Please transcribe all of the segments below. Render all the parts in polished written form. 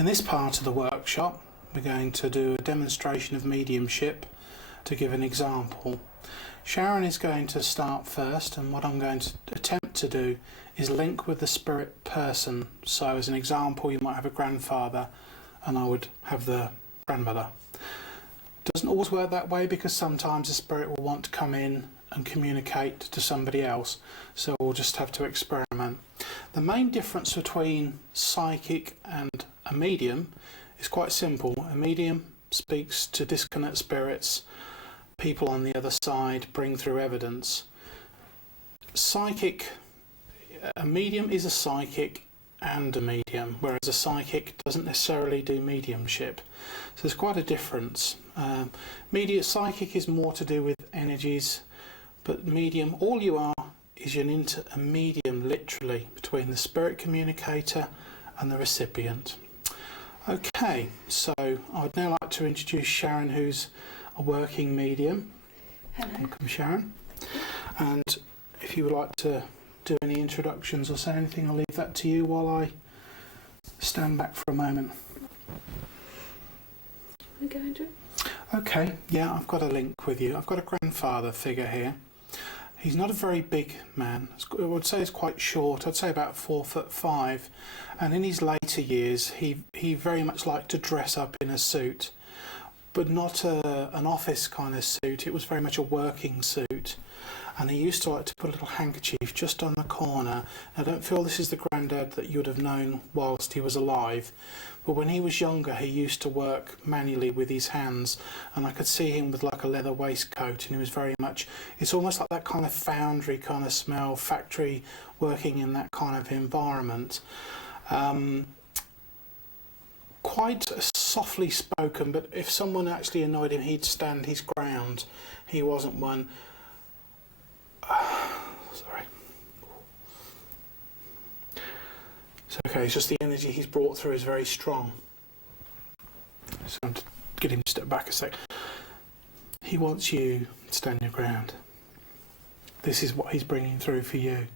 In this part of the workshop, we're going to do a demonstration of mediumship to give an example. Sharon is going to start first, and what I'm going to attempt to do is link with the spirit person. So as an example, you might have a grandfather and I would have the grandmother. It doesn't always work that way because sometimes the spirit will want to come in and communicate to somebody else, so we'll just have to experiment. The main difference between psychic and a medium is quite simple. A medium speaks to disconnect spirits, people on the other side bring through evidence. A medium is a psychic and a medium, whereas a psychic doesn't necessarily do mediumship. So there's quite a difference. Psychic is more to do with energies, but medium, all you are is a medium literally between the spirit communicator and the recipient. Okay, so I would now like to introduce Sharon, who's a working medium. Hello. Welcome, Sharon. And if you would like to do any introductions or say anything, I'll leave that to you while I stand back for a moment. We go into it? Okay, yeah, I've got a link with you. I've got a grandfather figure here. He's not a very big man. I would say he's quite short. I'd say about 4'5", and in his later years, he very much liked to dress up in a suit, but not an office kind of suit. It was very much a working suit. And he used to like to put a little handkerchief just on the corner. I don't feel this is the Granddad that you would have known whilst he was alive, but when he was younger he used to work manually with his hands, and I could see him with like a leather waistcoat, and he was very much, it's almost like that kind of foundry kind of smell, factory, working in that kind of environment. Quite softly spoken, but if someone actually annoyed him, he'd stand his ground. He wasn't one. Sorry. It's okay, it's just the energy he's brought through is very strong. So I'm to get him to step back a sec. He wants you to stand your ground. This is what he's bringing through for you.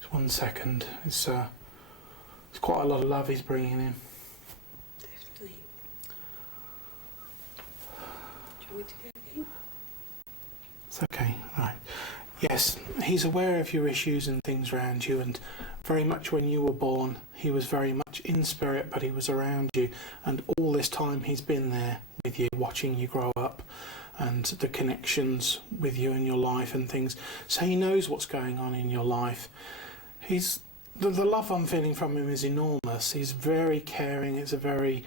Just 1 second. It's quite a lot of love he's bringing in. Definitely. Do you want me to go again? It's okay, right. Yes, he's aware of your issues and things around you, and very much when you were born, he was very much in spirit, but he was around you, and all this time he's been there with you, watching you grow up, and the connections with you in your life and things. So he knows what's going on in your life. The love I'm feeling from him is enormous. He's very caring. It's a very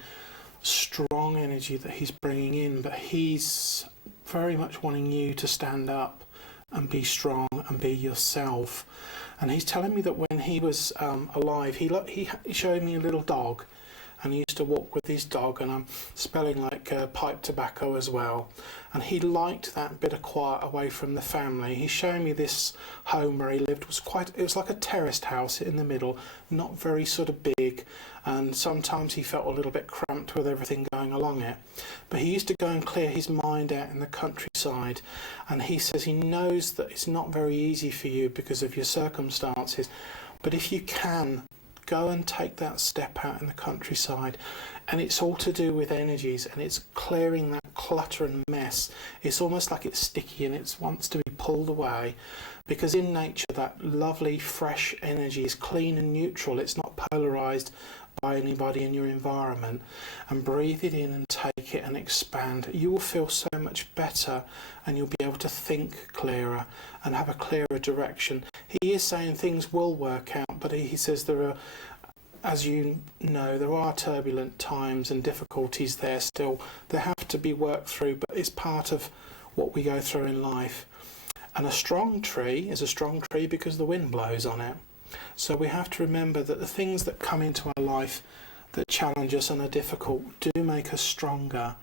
strong energy that he's bringing in, but he's very much wanting you to stand up and be strong and be yourself. And he's telling me that when he was alive, he showed me a little dog, and he used to walk with his dog, and I'm spelling like pipe tobacco as well, and he liked that bit of quiet away from the family. He's showing me this home where he lived it was like a terraced house in the middle, not very sort of big, and sometimes he felt a little bit cramped with everything going along it. But he used to go and clear his mind out in the countryside, and he says he knows that it's not very easy for you because of your circumstances, but if you can, go and take that step out in the countryside, and it's all to do with energies, and it's clearing that clutter and mess. It's almost like it's sticky and it wants to be pulled away, because in nature that lovely fresh energy is clean and neutral. It's not polarized by anybody in your environment. And breathe it in and take it and expand. You will feel so much better, and you'll be able to think clearer and have a clearer direction. He is saying things will work out, but he says there are, as you know, there are turbulent times and difficulties there still. They have to be worked through, but it's part of what we go through in life. And a strong tree is a strong tree because the wind blows on it. So we have to remember that the things that come into our life that challenge us and are difficult do make us stronger.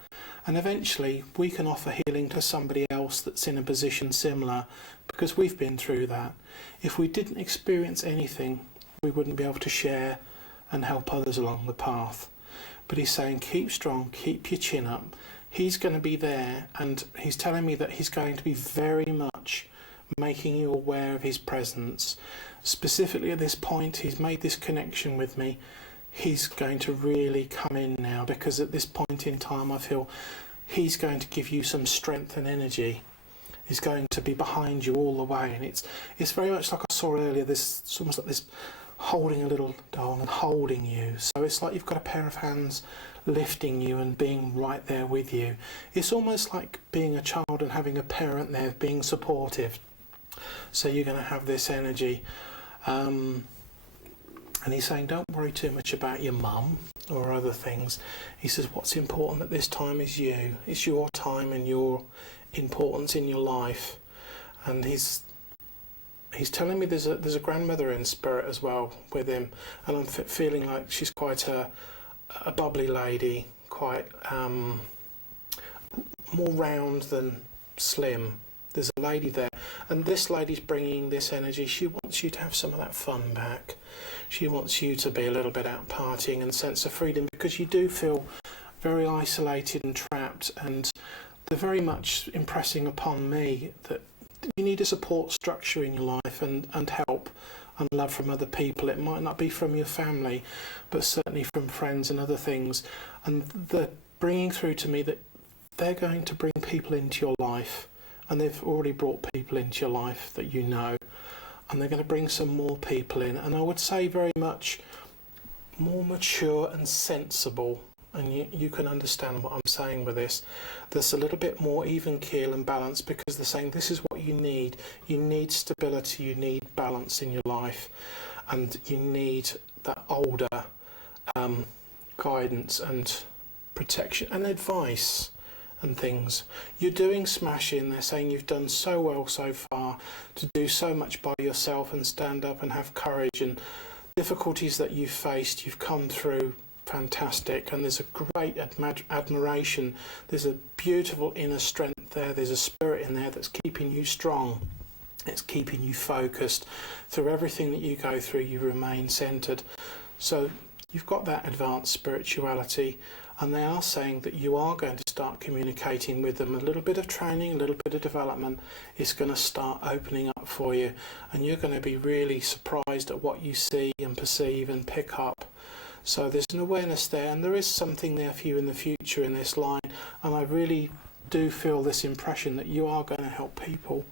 And eventually we can offer healing to somebody else that's in a position similar, because we've been through that. If we didn't experience anything, we wouldn't be able to share and help others along the path. But he's saying keep strong, keep your chin up. He's going to be there, and he's telling me that he's going to be very much making you aware of his presence. Specifically at this point, he's made this connection with me. He's going to really come in now, because at this point in time I feel he's going to give you some strength and energy. He's going to be behind you all the way, and it's very much like I saw earlier, it's almost like this holding a little doll and holding you. So it's like you've got a pair of hands lifting you and being right there with you. It's almost like being a child and having a parent there being supportive. So you're going to have this energy. And he's saying, don't worry too much about your mum or other things. He says, what's important at this time is you. It's your time and your importance in your life. And he's telling me there's a grandmother in spirit as well with him, and I'm feeling like she's quite a bubbly lady, quite more round than slim. There's a lady there, and this lady's bringing this energy. She wants you to have some of that fun back. She wants you to be a little bit out partying and sense of freedom, because you do feel very isolated and trapped, and they're very much impressing upon me that you need a support structure in your life and help and love from other people. It might not be from your family, but certainly from friends and other things. And they're bringing through to me that they're going to bring people into your life, and they've already brought people into your life that you know, and they're going to bring some more people in. And I would say very much more mature and sensible. And you can understand what I'm saying with this. There's a little bit more even keel and balance, because they're saying this is what you need. You need stability, you need balance in your life, and you need that older guidance and protection and advice and things. You're doing smashing. They're saying you've done so well so far to do so much by yourself and stand up and have courage, and difficulties that you've faced, you've come through fantastic, and there's a great admiration. There's a beautiful inner strength there. There's a spirit in there that's keeping you strong. It's keeping you focused. Through everything that you go through, you remain centered. So you've got that advanced spirituality, and they are saying that you are going to start communicating with them. A little bit of training, a little bit of development is going to start opening up for you, and you're going to be really surprised at what you see and perceive and pick up. So there's an awareness there, and there is something there for you in the future in this line, and I really do feel this impression that you are going to help people,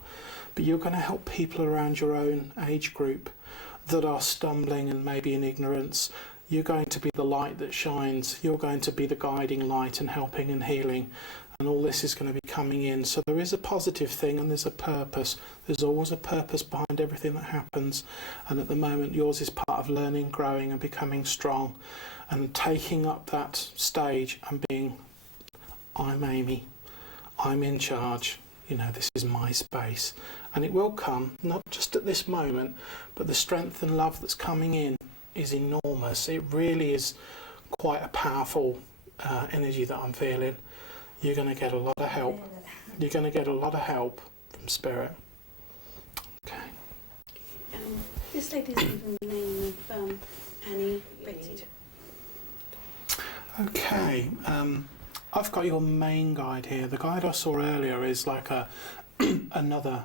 but you're going to help people around your own age group that are stumbling and maybe in ignorance. You're going to be the light that shines. You're going to be the guiding light and helping and healing, and all this is going to be coming in. So there is a positive thing, and there's a purpose. There's always a purpose behind everything that happens, and at the moment yours is part of learning, growing and becoming strong, and taking up that stage and being, I'm Amy, I'm in charge, this is my space. And it will come, not just at this moment, but the strength and love that's coming in is enormous. It really is quite a powerful energy that I'm feeling. You're going to get a lot of help. You're going to get a lot of help from Spirit. Okay. This lady's given the name of Annie Betty. Okay. I've got your main guide here. The guide I saw earlier is like another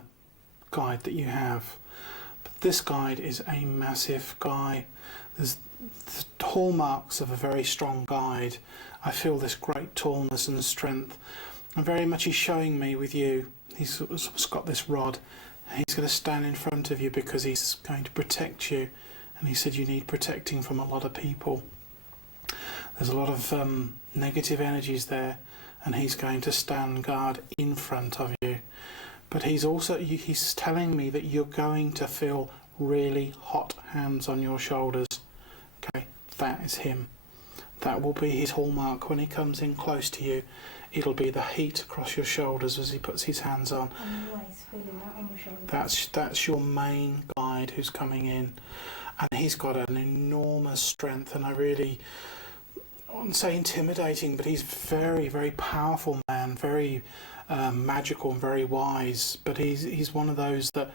guide that you have. But this guide is a massive guide. There's the hallmarks of a very strong guide. I feel this great tallness and strength, and very much he's showing me with you. He's got this rod. He's going to stand in front of you because he's going to protect you, and he said you need protecting from a lot of people. There's a lot of negative energies there, and he's going to stand guard in front of you. But he's telling me that you're going to feel really hot hands on your shoulders. Okay, that is him. That will be his hallmark when he comes in close to you. It'll be the heat across your shoulders as he puts his hands on. I'm always feeling that on my shoulders. That's your main guide who's coming in, and he's got an enormous strength, and I wouldn't say intimidating, but he's very, very powerful man, very magical and very wise. But he's one of those that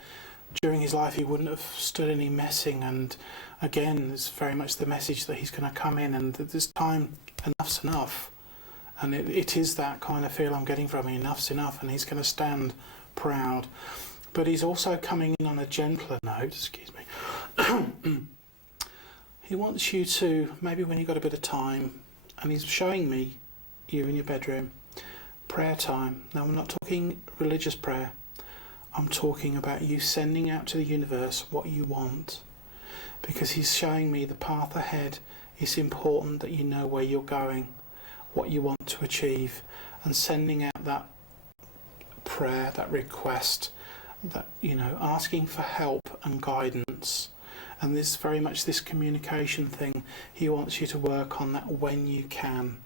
during his life he wouldn't have stood any messing, and again it's very much the message that he's going to come in, and this time enough's enough. And it is that kind of feel I'm getting from him, enough's enough, and he's going to stand proud. But he's also coming in on a gentler note, excuse me. He wants you to, maybe when you've got a bit of time, and he's showing me you in your bedroom, prayer time. Now, I'm not talking religious prayer. I'm talking about you sending out to the universe what you want. Because he's showing me the path ahead. It's important that you know where you're going, what you want to achieve, and sending out that prayer, that request, that, you know, asking for help and guidance. And this very much this communication thing, he wants you to work on that when you can.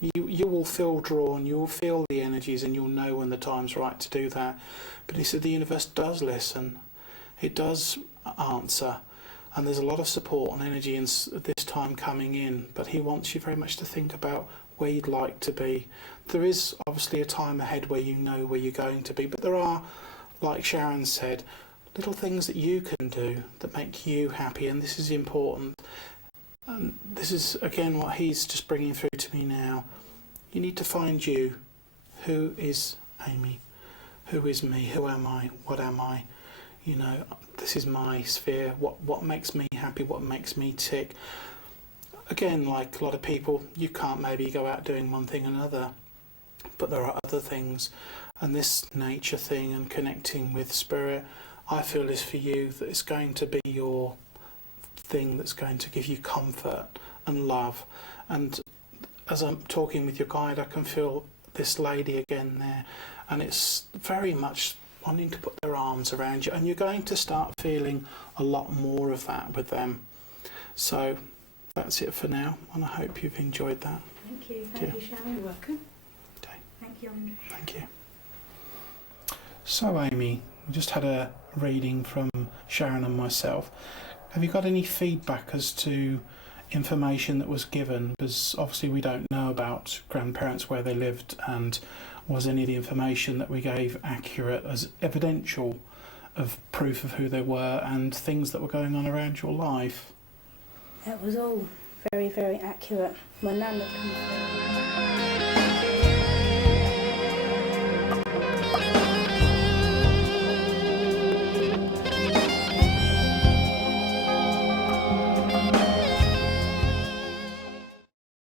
You will feel drawn, you will feel the energies, and you'll know when the time's right to do that. But he said the universe does listen, it does answer, and there's a lot of support and energy in this time coming in. But he wants you very much to think about where you'd like to be. There is obviously a time ahead where you know where you're going to be, but there are, like Sharon said, little things that you can do that make you happy, and this is important. And this is again what he's just bringing through to me now. You need to find you. Who is Amy? Who is me? Who am I? What am I? You know, this is my sphere. What makes me happy? What makes me tick? Again, like a lot of people, you can't maybe go out doing one thing or another, but there are other things, and this nature thing and connecting with spirit, I feel is for you, that it's going to be your thing that's going to give you comfort and love. And as I'm talking with your guide, I can feel this lady again there, and it's very much wanting to put their arms around you, and you're going to start feeling a lot more of that with them. So that's it for now, and I hope you've enjoyed that. Thank you. Thank you, Sharon. You're welcome. Okay. Thank you, Andrew. Thank you. So Amy, we just had a reading from Sharon and myself. Have you got any feedback as to information that was given? Because obviously we don't know about grandparents, where they lived, and was any of the information that we gave accurate as evidential of proof of who they were and things that were going on around your life? That was all very, very accurate. My nan had come through.